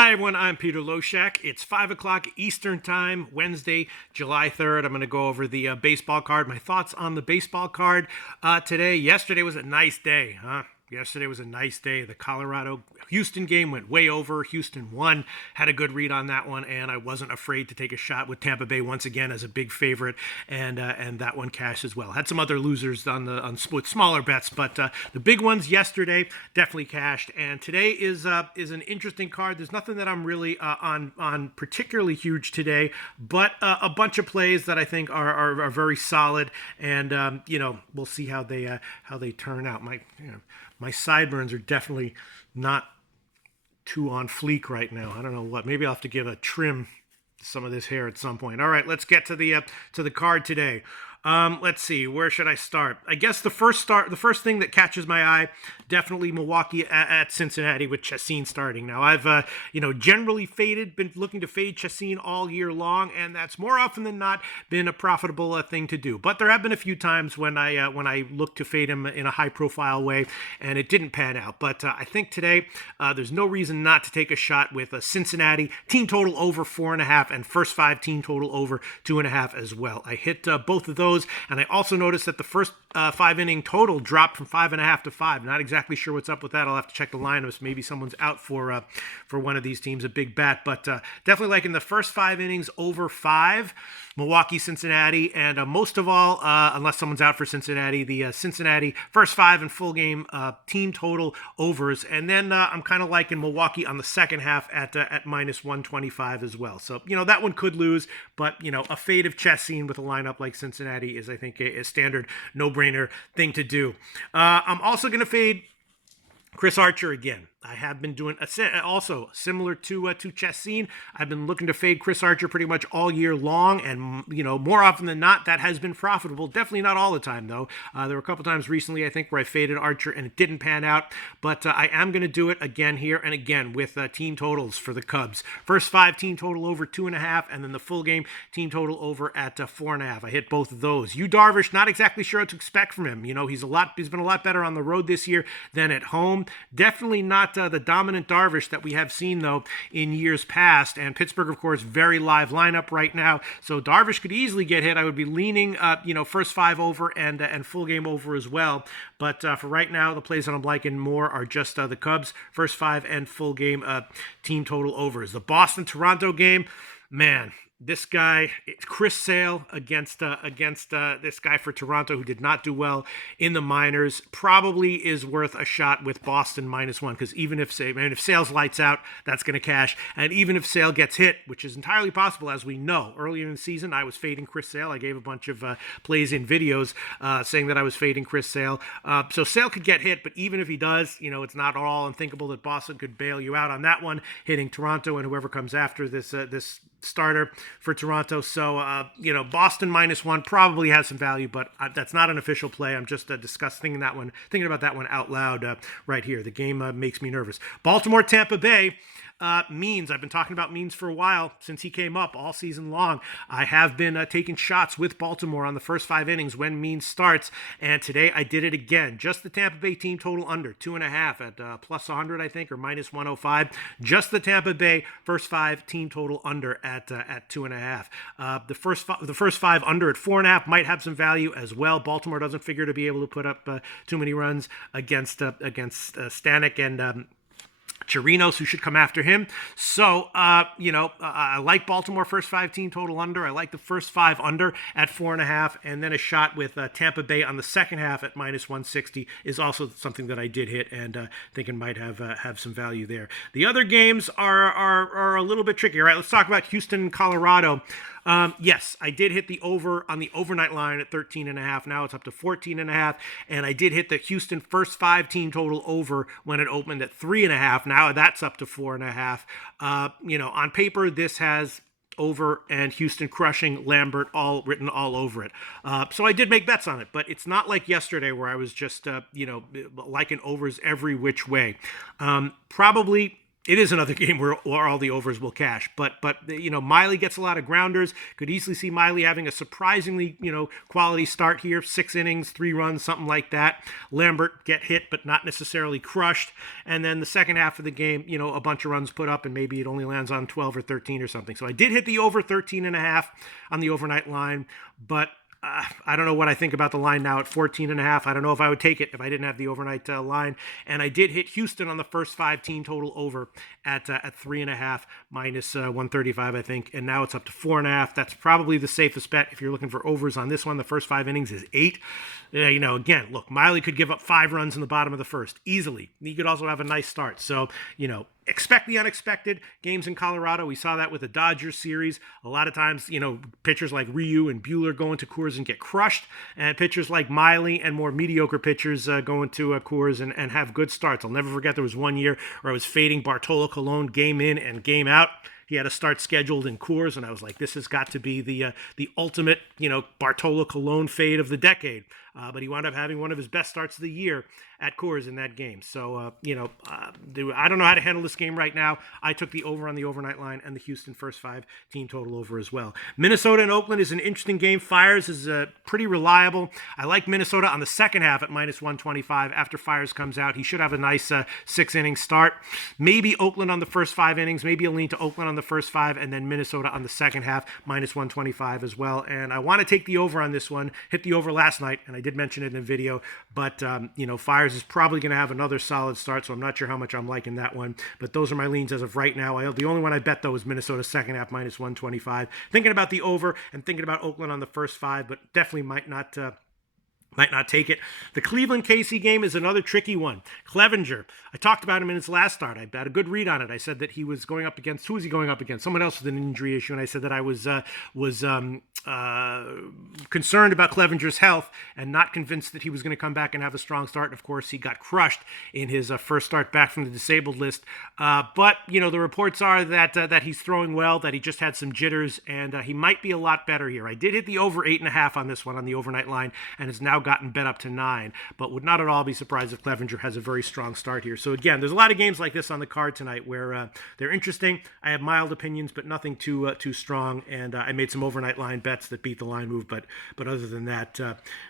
Hi, everyone. I'm Peter Loshak. It's 5 o'clock Eastern Time, Wednesday, July 3rd. I'm going to go over the baseball card, my thoughts on the baseball card today. Yesterday was a nice day, huh? Yesterday was a nice day. The Colorado-Houston game went way over. Houston won. Had a good read on that one, and I wasn't afraid to take a shot with Tampa Bay once again as a big favorite, and that one cashed as well. Had some other losers with smaller bets, but the big ones yesterday definitely cashed. And today is an interesting card. There's nothing that I'm really on particularly huge today, but a bunch of plays that I think are very solid, and we'll see how they turn out. My sideburns are definitely not too on fleek right now. I don't know what. Maybe I'll have to give a trim to some of this hair at some point. All right, let's get to the card today. Let's see. Where should I start? I guess the first thing that catches my eye, definitely Milwaukee at Cincinnati with Chacin starting. Now, I've generally been looking to fade Chacin all year long, and that's more often than not been a profitable thing to do. But there have been a few times when I looked to fade him in a high-profile way, and it didn't pan out. But I think today there's no reason not to take a shot with Cincinnati team total over 4.5 and first 5 team total over 2.5 as well. I hit both of those. And I also noticed that the first 5-inning total dropped from 5.5 to 5. Not exactly sure what's up with that. I'll have to check the lineups. Maybe someone's out for one of these teams, a big bat. But definitely liking the first 5 innings over 5. Milwaukee, Cincinnati, and most of all, unless someone's out for Cincinnati, the Cincinnati first 5 and full game team total overs. And then I'm kind of liking Milwaukee on the second half at minus 125 as well. So, that one could lose, but, a fade of Chacin with a lineup like Cincinnati is, I think, a standard no-brainer thing to do. I'm also going to fade Chris Archer again. I have been doing also similar to Chacin. I've been looking to fade Chris Archer pretty much all year long, and more often than not, that has been profitable. Definitely not all the time though. There were a couple times recently, I think, where I faded Archer and it didn't pan out. But I am going to do it again here and again with team totals for the Cubs. First 5 team total over 2.5, and then the full game team total over at 4.5. I hit both of those. Yu Darvish, not exactly sure what to expect from him. He's been a lot better on the road this year than at home. Definitely not the dominant Darvish that we have seen, though, in years past. And Pittsburgh, of course, very live lineup right now. So Darvish could easily get hit. I would be leaning, first 5 over and full game over as well. But for right now, the plays that I'm liking more are just the Cubs, first 5 and full game team total overs. The Boston-Toronto game, man. This guy, Chris Sale against this guy for Toronto who did not do well in the minors, probably is worth a shot with Boston -1, because even if Sale's lights out, that's going to cash. And even if Sale gets hit, which is entirely possible, as we know, earlier in the season, I was fading Chris Sale. I gave a bunch of plays in videos saying that I was fading Chris Sale. So Sale could get hit, but even if he does, it's not at all unthinkable that Boston could bail you out on that one, hitting Toronto and whoever comes after this starter for Toronto. So, Boston -1 probably has some value, but that's not an official play. I'm just thinking about that one out loud right here. The game makes me nervous. Baltimore, Tampa Bay. Means. I've been talking about Means for a while, since he came up all season long. I have been taking shots with Baltimore on the first 5 innings when Means starts, and today I did it again. Just the Tampa Bay team total under 2.5 at plus 100, I think, or minus 105. Just the Tampa Bay first 5 team total under at 2.5. The first 5 under at 4.5 might have some value as well. Baltimore doesn't figure to be able to put up too many runs against Stanek and Chirinos, who should come after him. So, I like Baltimore first 5 team total under. I like the first 5 under at 4.5, and then a shot with Tampa Bay on the second half at minus 160 is also something that I did hit, and think it might have some value there. The other games are a little bit tricky. All right, let's talk about Houston, Colorado. Yes, I did hit the over on the overnight line at 13.5. Now it's up to 14.5, and I did hit the Houston first 5 team total over when it opened at 3.5. Now that's up to 4.5. On paper, this has over and Houston crushing Lambert all written all over it. So I did make bets on it, but it's not like yesterday where I was just, liking overs every which way. Probably it is another game where all the overs will cash. But Miley gets a lot of grounders. Could easily see Miley having a surprisingly quality start here. 6 innings, 3 runs, something like that. Lambert get hit, but not necessarily crushed. And then the second half of the game, a bunch of runs put up, and maybe it only lands on 12 or 13 or something. So I did hit the over 13.5 on the overnight line, but I don't know what I think about the line now at 14.5. I don't know if I would take it if I didn't have the overnight line. And I did hit Houston on the first 5 team total over at 3.5 minus 135, I think. And now it's up to 4.5. That's probably the safest bet if you're looking for overs on this one. The first 5 innings is 8. Again, look, Miley could give up 5 runs in the bottom of the first easily. He could also have a nice start. So, expect the unexpected. Games in Colorado, we saw that with the Dodgers series. A lot of times, pitchers like Ryu and Buehler go into Coors and get crushed, and pitchers like Miley and more mediocre pitchers go into Coors and have good starts. I'll never forget there was one year where I was fading Bartolo Colon game in and game out. He had a start scheduled in Coors, and I was like, this has got to be the ultimate, Bartolo Colon fade of the decade. But he wound up having one of his best starts of the year at Coors in that game. So, I don't know how to handle this game right now. I took the over on the overnight line and the Houston first 5 team total over as well. Minnesota and Oakland is an interesting game. Fiers is pretty reliable. I like Minnesota on the second half at minus 125. After Fiers comes out, he should have a nice 6-inning start. Maybe Oakland on the first 5 innings. Maybe a lean to Oakland on the first 5, and then Minnesota on the second half, minus 125 as well. And I want to take the over on this one. Hit the over last night, and I did mention it in the video, but Fiers is probably going to have another solid start, so I'm not sure how much I'm liking that one, but those are my leans as of right now. The only one I bet, though, is Minnesota second half, minus 125. Thinking about the over and thinking about Oakland on the first 5, but definitely might not take it. The Cleveland-KC game is another tricky one. Clevenger, I talked about him in his last start. I had a good read on it. I said that he was going up against, who was he going up against? Someone else with an injury issue, and I said that I was concerned about Clevenger's health and not convinced that he was going to come back and have a strong start. And of course, he got crushed in his first start back from the disabled list. But the reports are that he's throwing well, that he just had some jitters, and he might be a lot better here. I did hit the over 8.5 on this one on the overnight line, and it's now gotten bet up to 9, but would not at all be surprised if Clevenger has a very strong start here. So again, there's a lot of games like this on the card tonight where they're interesting. I have mild opinions, but nothing too strong, and I made some overnight line bets that beat the line move, but other than that,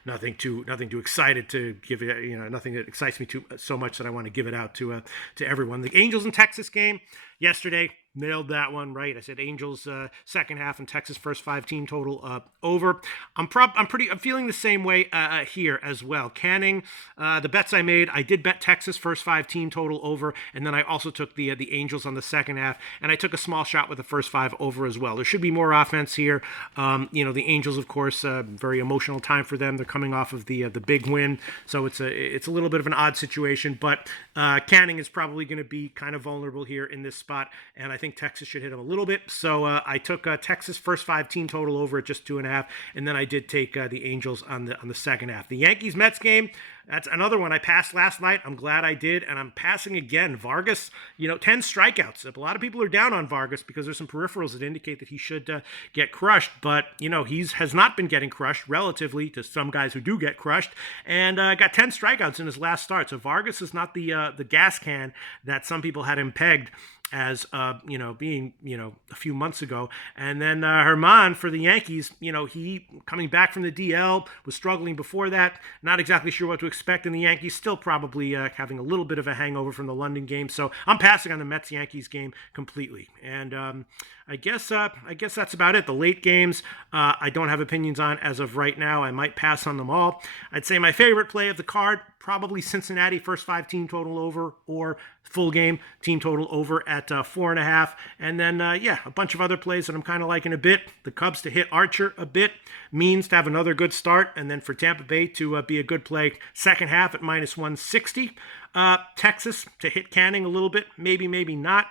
nothing too excited to give it. Nothing that excites me so much that I want to give it out to everyone. The Angels and Texas game yesterday. Nailed that one right. I said Angels second half and Texas first 5 team total over. I'm feeling the same way here as well. Canning, the bets I made, I did bet Texas first 5 team total over, and then I also took the Angels on the second half, and I took a small shot with the first 5 over as well. There should be more offense here. The Angels, of course, very emotional time for them. They're coming off of the big win, so it's a little bit of an odd situation. But Canning is probably going to be kind of vulnerable here in this spot, and I think Texas should hit him a little bit. So I took Texas first 5 team total over at just 2.5, and then I did take the Angels on the second half. The Yankees-Mets game, that's another one I passed last night. I'm glad I did, and I'm passing again. Vargas, 10 strikeouts. A lot of people are down on Vargas because there's some peripherals that indicate that he should get crushed, but he has not been getting crushed relatively to some guys who do get crushed, and got 10 strikeouts in his last start. So Vargas is not the gas can that some people had him pegged as being a few months ago. And then Herman for the Yankees, he coming back from the DL, was struggling before that, not exactly sure what to expect in the Yankees, still probably having a little bit of a hangover from the London game. So I'm passing on the Mets-Yankees game completely. And I guess that's about it. The late games, I don't have opinions on as of right now. I might pass on them all. I'd say my favorite play of the card, probably Cincinnati first 5 team total over, or full game team total over at 4.5. And then, a bunch of other plays that I'm kind of liking a bit. The Cubs to hit Archer a bit, Means to have another good start, and then for Tampa Bay to be a good play second half at minus 160. Texas to hit Canning a little bit, maybe not.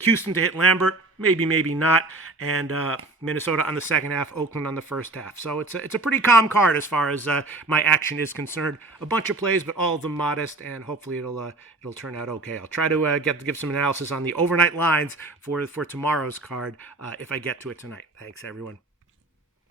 Houston to hit Lambert, maybe not, and Minnesota on the second half, Oakland on the first half. So it's a pretty calm card as far as my action is concerned. A bunch of plays, but all of them modest, and hopefully it'll turn out okay. I'll try to give some analysis on the overnight lines for tomorrow's card if I get to it tonight. Thanks, everyone.